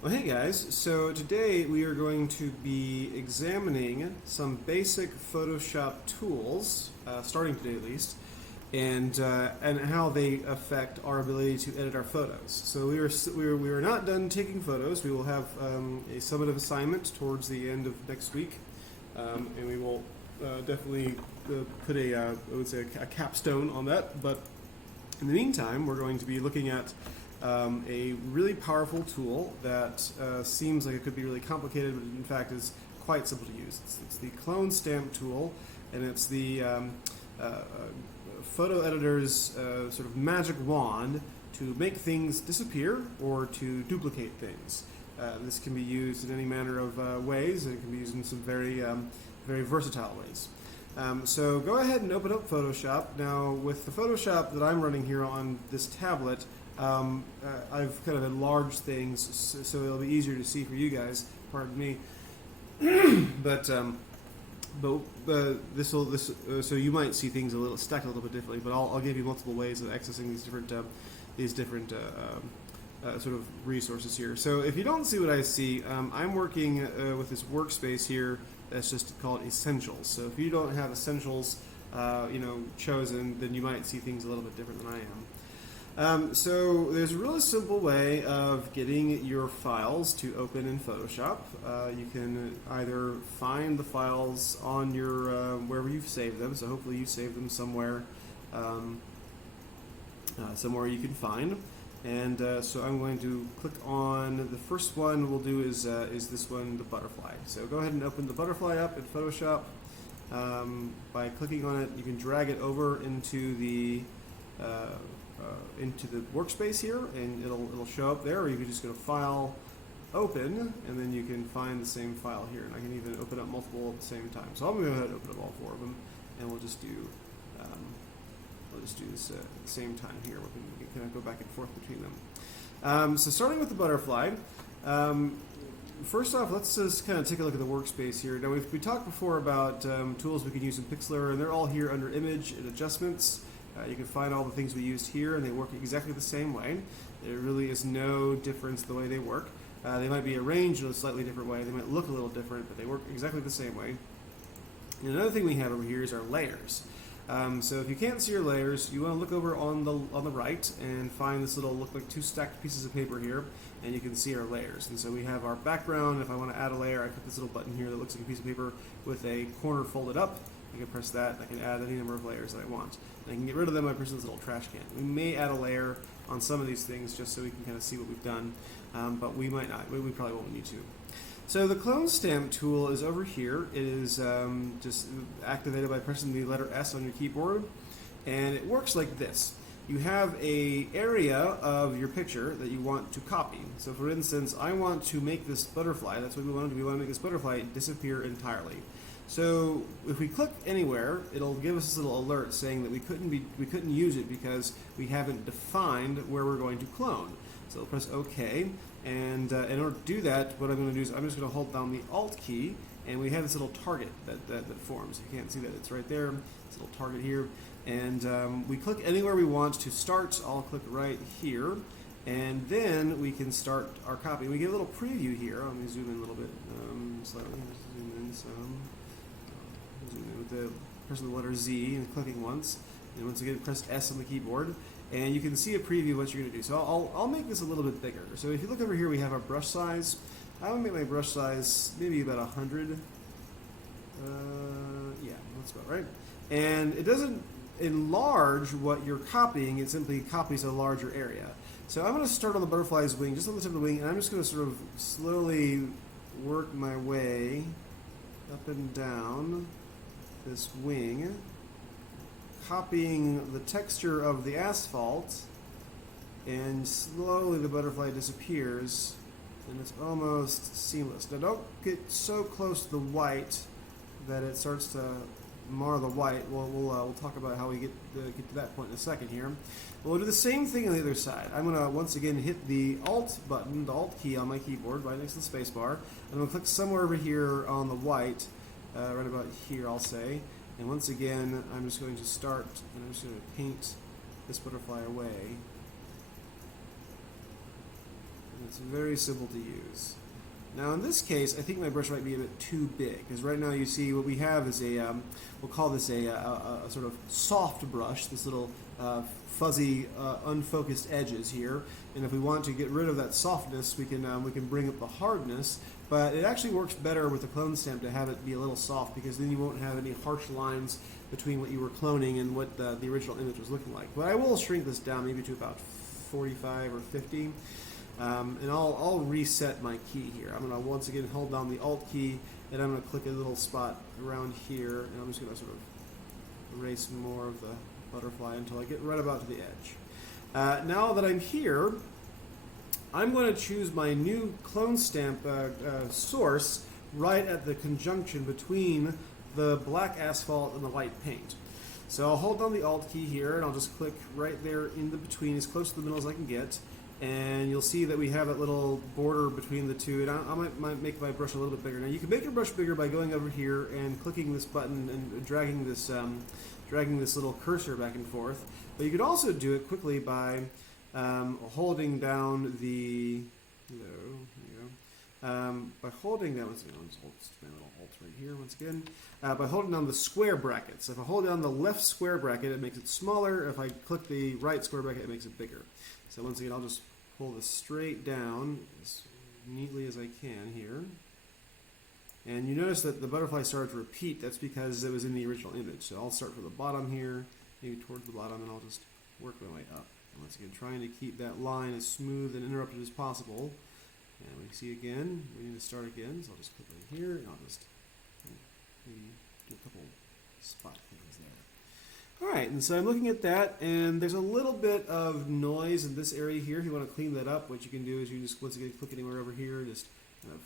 Well, hey guys, so today we are going to be examining some basic Photoshop tools, starting today at least, and how they affect our ability to edit our photos. So we are not done taking photos. We will have a summative assignment towards the end of next week, and we will definitely put I would say a capstone on that. But in the meantime, we're going to be looking at a really powerful tool that seems like it could be really complicated, but in fact is quite simple to use. It's the clone stamp tool, and it's the photo editor's sort of magic wand to make things disappear or to duplicate things. This can be used in any manner of ways, and it can be used in some very versatile ways. So go ahead and open up Photoshop. Now, with the Photoshop that I'm running here on this tablet, I've kind of enlarged things so it'll be easier to see for you guys. Pardon me. but so you might see things a little stacked a little bit differently. But I'll give you multiple ways of accessing these different sort of resources here. So if you don't see what I see, I'm working with this workspace here that's just called Essentials. So if you don't have Essentials, chosen, then you might see things a little bit different than I am. So there's a really simple way of getting your files to open in Photoshop. You can either find the files on your wherever you've saved them. So hopefully you've saved them somewhere, somewhere you can find. And so I'm going to click on the first one. We'll do is this one, the butterfly. So go ahead and open the butterfly up in Photoshop. By clicking on it, you can drag it over into the workspace here, and it'll show up there. Or you can just go to File, Open, and then you can find the same file here. And I can even open up multiple at the same time. So I'm going to go ahead and open up all four of them, and we'll just do this at the same time here. We can kind of go back and forth between them. So starting with the butterfly. First off, let's just kind of take a look at the workspace here. Now, we talked before about tools we can use in Pixlr, and they're all here under Image and Adjustments. You can find all the things we used here, and they work exactly the same way. There really is no difference the way they work. They might be arranged in a slightly different way. They might look a little different, but they work exactly the same way. And another thing we have over here is our layers. So if you can't see your layers, you want to look over on the right and find this little look like two stacked pieces of paper here, and you can see our layers. And so we have our background. If I want to add a layer, I click this little button here that looks like a piece of paper with a corner folded up. I can press that, and I can add any number of layers that I want. And I can get rid of them by pressing this little trash can. We may add a layer on some of these things just so we can kind of see what we've done, but we might not. We probably won't need to. So the clone stamp tool is over here. It is just activated by pressing the letter S on your keyboard, and it works like this. You have an area of your picture that you want to copy. So for instance, I want to make this butterfly. That's what we want to do. We want to make this butterfly disappear entirely. So if we click anywhere, it'll give us this little alert saying that we couldn't use it because we haven't defined where we're going to clone. So I'll press OK, and in order to do that, what I'm going to do is I'm just going to hold down the Alt key, and we have this little target that forms. You can't see that, it's right there. This little target here, and we click anywhere we want to start. I'll click right here, and then we can start our copy. We get a little preview here. Let me zoom in a little bit, slightly. Zoom in some. With the pressing the letter Z and clicking once, and once again press S on the keyboard, and you can see a preview of what you're going to do. So I'll make this a little bit bigger. So if you look over here, we have our brush size. I will make my brush size maybe about 100. Yeah, that's about right. And it doesn't enlarge what you're copying; it simply copies a larger area. So I'm going to start on the butterfly's wing, just on the tip of the wing, and I'm just going to sort of slowly work my way up and down this wing, copying the texture of the asphalt, and slowly the butterfly disappears, and it's almost seamless. Now don't get so close to the white that it starts to mar the white. We'll talk about how we get to that point in a second here. We'll do the same thing on the other side. I'm going to once again hit the Alt button, the Alt key on my keyboard right next to the space bar. I'm going to click somewhere over here on the white, right about here I'll say. And once again, I'm just going to start, and I'm just going to paint this butterfly away. It's very simple to use. Now in this case, I think my brush might be a bit too big, because right now you see what we have is a, we'll call this a sort of soft brush, this little fuzzy, unfocused edges here. And if we want to get rid of that softness, we can bring up the hardness. But it actually works better with the clone stamp to have it be a little soft, because then you won't have any harsh lines between what you were cloning and what the original image was looking like. But I will shrink this down maybe to about 45 or 50. And I'll reset my key here. I'm going to once again hold down the Alt key, and I'm going to click a little spot around here, and I'm just going to sort of erase more of the butterfly until I get right about to the edge. Now that I'm here, I'm going to choose my new clone stamp source right at the conjunction between the black asphalt and the white paint. So I'll hold down the Alt key here, and I'll just click right there in the between, as close to the middle as I can get. And you'll see that we have that little border between the two, and I might make my brush a little bit bigger. Now you can make your brush bigger by going over here and clicking this button and dragging this little cursor back and forth. But you could also do it quickly by holding down the, by holding down, let's hold my little Alt right here once again, by holding down the square bracket. So if I hold down the left square bracket, it makes it smaller. If I click the right square bracket, it makes it bigger. So once again, I'll just pull this straight down as neatly as I can here. And you notice that the butterfly started to repeat. That's because it was in the original image. So I'll start from the bottom here, maybe towards the bottom, and I'll just work my way up. And once again, trying to keep that line as smooth and uninterrupted as possible. And we see again, we need to start again. So I'll just click right here, and I'll just maybe do a couple spot things there. Alright, and so I'm looking at that, and there's a little bit of noise in this area here. If you want to clean that up, what you can do is you just, once again, click anywhere over here, just kind of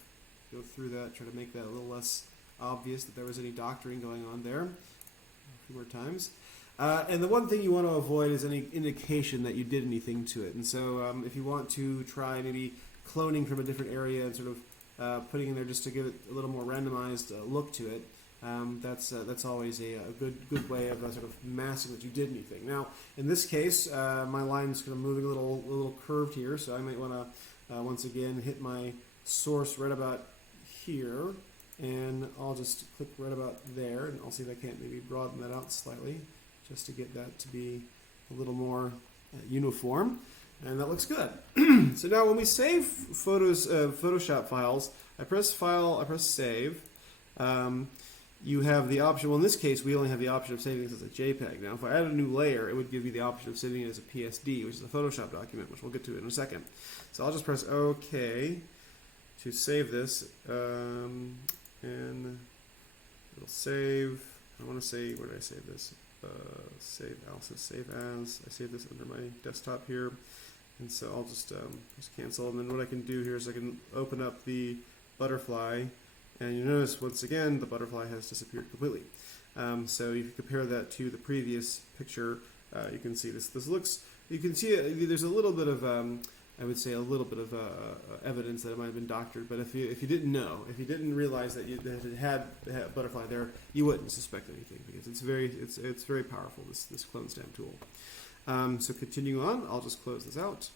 go through that, try to make that a little less obvious that there was any doctoring going on there. A few more times. And the one thing you want to avoid is any indication that you did anything to it. And so if you want to try maybe cloning from a different area and sort of putting in there just to give it a little more randomized look to it, that's always a good way of sort of masking that you did anything. Now, in this case, my line's kind of moving a little curved here, so I might want to once again hit my source right about here, and I'll just click right about there, and I'll see if I can't maybe broaden that out slightly, just to get that to be a little more uniform, and that looks good. So now, when we save Photoshop files, I press File, I press Save. You have the option, well in this case we only have the option of saving this as a JPEG. Now if I add a new layer, it would give you the option of saving it as a PSD, which is a Photoshop document, which we'll get to in a second. So I'll just press OK to save this, and it'll save. I want to say, where did I save this? Save, also save as. I save this under my desktop here, and so I'll just cancel, and then what I can do here is I can open up the butterfly. And you notice, once again, the butterfly has disappeared completely. So if you compare that to the previous picture, you can see this looks, you can see there's a little bit of, I would say a little bit of evidence that it might have been doctored, but if you didn't know, if you didn't realize that it had a butterfly there, you wouldn't suspect anything, because it's very powerful, this clone stamp tool. So continuing on, I'll just close this out.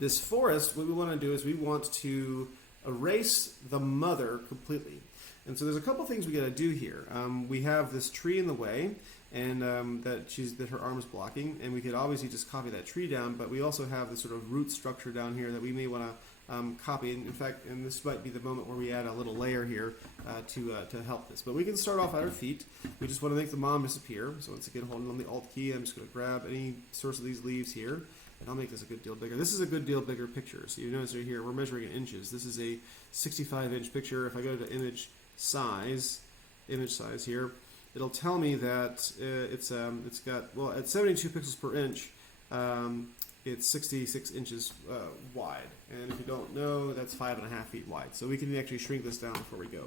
This forest, what we want to do is we want to erase the mother completely. And so there's a couple things we got to do here. We have this tree in the way, and that her arm is blocking, and we could obviously just copy that tree down, but we also have this sort of root structure down here that we may want to copy. And in fact, and this might be the moment where we add a little layer here to help this. But we can start off at her feet. We just want to make the mom disappear. So once again, holding on the Alt key, I'm just going to grab any source of these leaves here. And I'll make this a good deal bigger. This is a good deal bigger picture. So you notice right here, we're measuring in inches. This is a 65-inch picture. If I go to image size here, it'll tell me that it's got, well, at 72 pixels per inch, it's 66 inches wide. And if you don't know, that's 5.5 feet wide. So we can actually shrink this down before we go.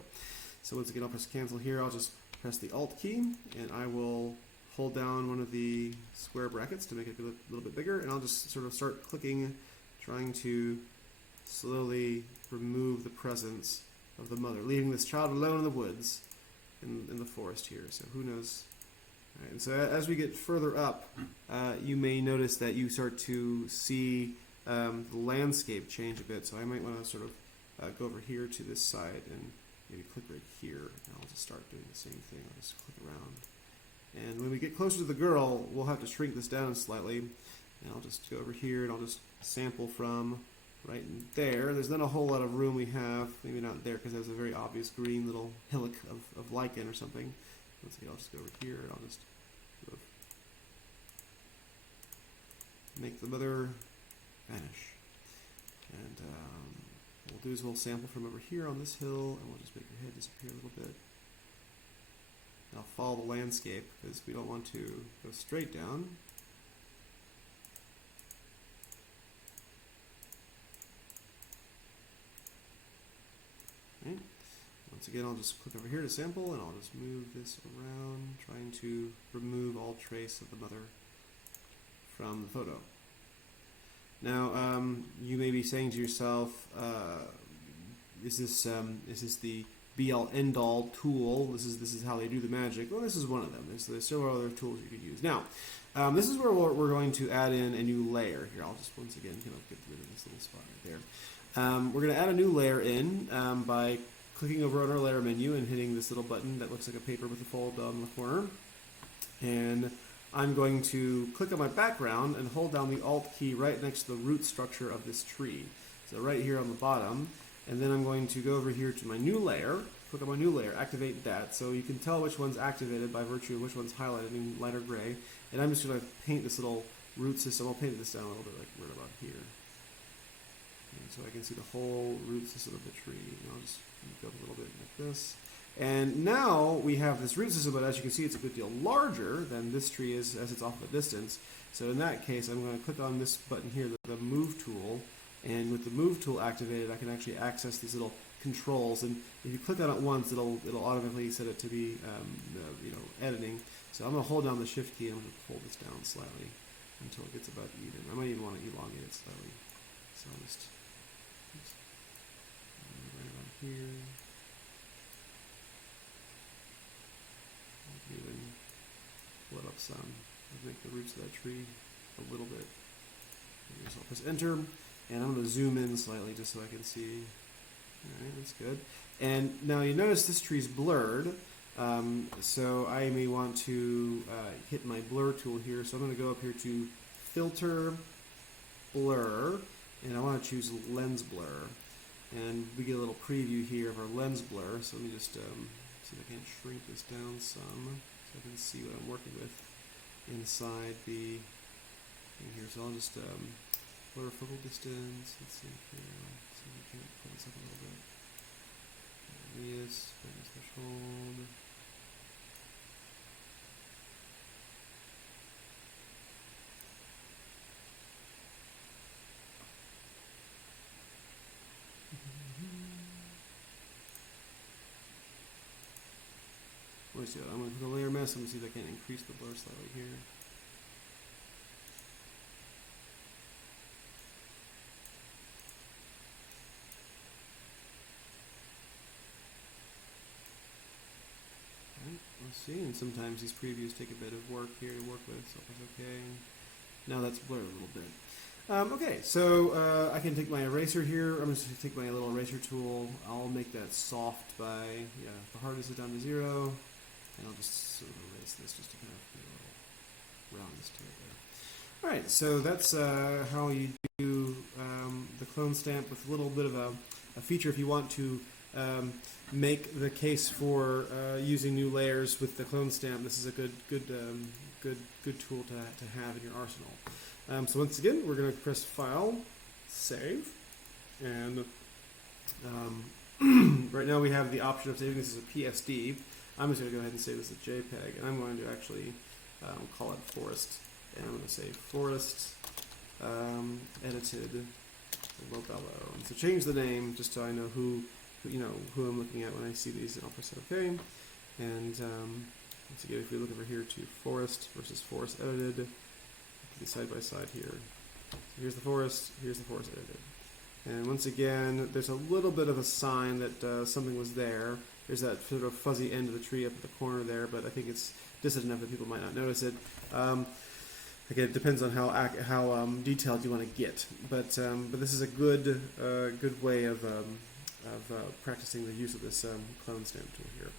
So once again, I'll press cancel here. I'll just press the Alt key, and I will hold down one of the square brackets to make it a little bit bigger, and I'll just sort of start clicking, trying to slowly remove the presence of the mother, leaving this child alone in the woods, in the forest here. So who knows? All right, and so as we get further up, you may notice that you start to see the landscape change a bit. So I might want to sort of go over here to this side and maybe click right here. And I'll just start doing the same thing. I'll just click around. And when we get closer to the girl, we'll have to shrink this down slightly. And I'll just go over here and I'll just sample from right in there. There's not a whole lot of room we have. Maybe not there because there's a very obvious green little hillock of lichen or something. Once again, I'll just go over here and I'll just sort of make the mother vanish. And what we'll do is we'll sample from over here on this hill and we'll just make her head disappear a little bit. I'll follow the landscape because we don't want to go straight down. Okay. Once again, I'll just click over here to sample and I'll just move this around, trying to remove all trace of the mother from the photo. Now, you may be saying to yourself, is this the be-all, end-all tool? This is how they do the magic. Well, this is one of them. There's several other tools you could use. Now, this is where we're going to add in a new layer. Here, I'll just once again get rid of this little spot right there. We're going to add a new layer in by clicking over on our layer menu and hitting this little button that looks like a paper with a fold on the corner. And I'm going to click on my background and hold down the Alt key right next to the root structure of this tree. So right here on the bottom. And then I'm going to go over here to my new layer, click on my new layer, activate that. So you can tell which one's activated by virtue of which one's highlighted in lighter gray. And I'm just going to paint this little root system. I'll paint this down a little bit, like right about here. And so I can see the whole root system of the tree. And I'll just go a little bit like this. And now we have this root system, but as you can see, it's a good deal larger than this tree is as it's off at a distance. So in that case, I'm going to click on this button here, the Move tool. And with the Move tool activated, I can actually access these little controls. And if you click on it once, it'll automatically set it to be editing. So I'm going to hold down the Shift key and I'm going to pull this down slightly until it gets about even. I might even want to elongate it slightly. So I'll just right about here. Even pull it up some. I'll make the roots of that tree a little bit. So I'll press Enter, and I'm going to zoom in slightly just so I can see. Alright, that's good. And now you notice this tree's blurred, so I may want to hit my blur tool here. So I'm going to go up here to Filter, Blur, and I want to choose Lens Blur. And we get a little preview here of our lens blur. So let me just see if I can shrink this down some so I can see what I'm working with inside the thing here. So I'll just blur focal distance. Let's see here. See if we can pull this up a little bit. Radius, brightness threshold. Let's see, I'm going to put a layer mask. I'm going to see if I can increase the blur slightly here. Alright, let's see. And sometimes these previews take a bit of work here to work with, so it's okay. Now that's blurred a little bit. Okay, so I can take my eraser here. I'm just going to take my little eraser tool. I'll make that soft by, the hardness is down to 0. And I'll just sort of erase this just to kind of get a little roundness to it there. Alright, so that's how you do the clone stamp with a little bit of a feature if you want to make the case for using new layers with the clone stamp. This is a good tool to have in your arsenal. So once again, we're going to press File, Save, and right now we have the option of saving this as a PSD. I'm just going to go ahead and save this as JPEG, and I'm going to actually call it Forest, and I'm going to say Forest Edited Lobello. And so change the name just so I know who I'm looking at when I see these, and I'll press OK. And once again, if we look over here to Forest versus Forest Edited, it can be side by side here. So here's the Forest Edited. And once again, there's a little bit of a sign that something was there. There's that sort of fuzzy end of the tree up at the corner there, but I think it's distant enough that people might not notice it. Again, it depends on how detailed you want to get, but this is a good way of practicing the use of this clone stamp tool here.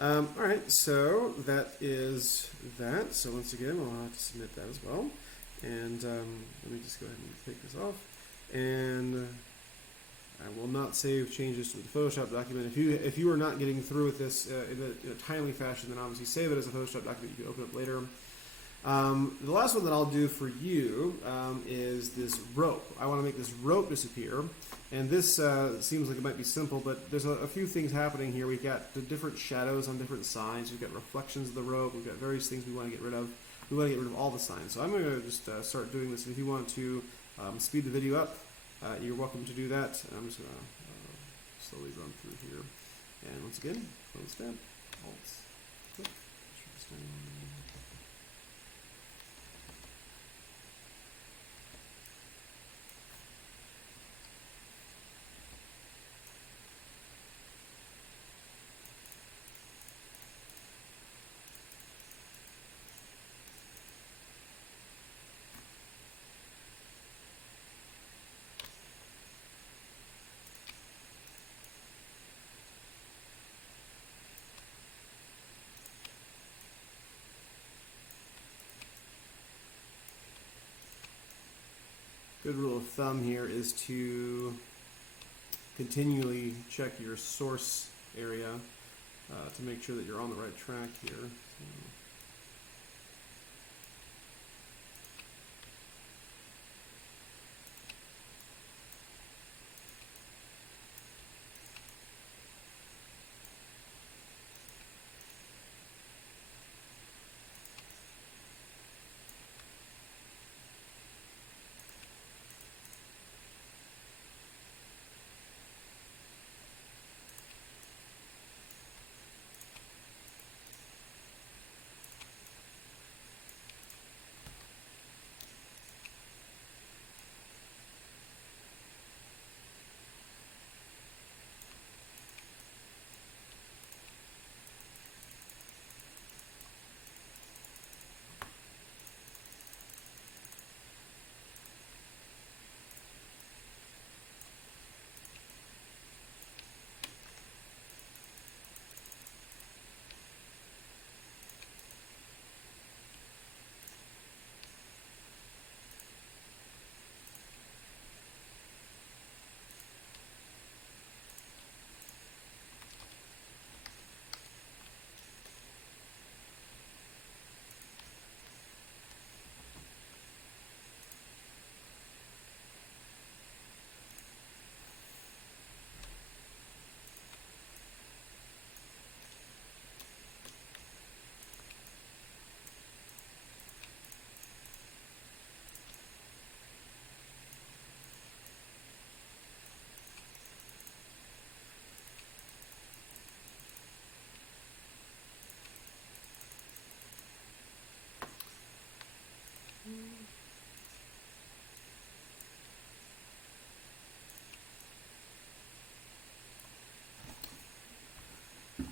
All right, so that is that. So once again, we'll have to submit that as well. And let me just go ahead and take this off. And I will not save changes to the Photoshop document. If you are not getting through with this in a timely fashion, then obviously save it as a Photoshop document you can open up later. The last one that I'll do for you is this rope. I want to make this rope disappear. And this seems like it might be simple, but there's a few things happening here. We've got the different shadows on different signs. We've got reflections of the rope. We've got various things we want to get rid of. We want to get rid of all the signs. So I'm going to just start doing this. And if you want to speed the video up, you're welcome to do that. I'm just going to slowly run through here. And once again, close tab, Alt, click. Good rule of thumb here is to continually check your source area to make sure that you're on the right track here. So.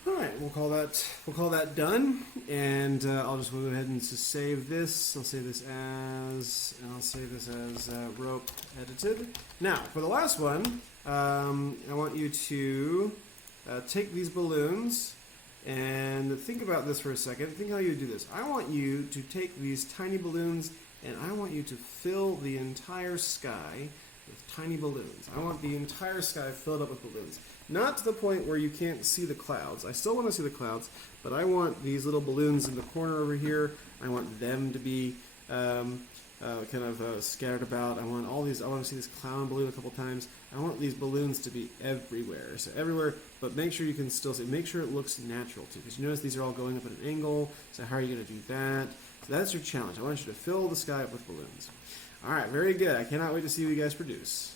All right, we'll call that done, and I'll just go ahead and just save this. I'll save this as rope edited. Now, for the last one, I want you to take these balloons and think about this for a second. Think how you do this. I want you to take these tiny balloons and I want you to fill the entire sky with tiny balloons. I want the entire sky filled up with balloons. Not to the point where you can't see the clouds. I still want to see the clouds, but I want these little balloons in the corner over here. I want them to be scattered about. I want to see this clown balloon a couple times. I want these balloons to be everywhere. So everywhere, but make sure you can still see. Make sure it looks natural too, because you notice these are all going up at an angle. So how are you going to do that? So that's your challenge. I want you to fill the sky up with balloons. All right, very good. I cannot wait to see what you guys produce.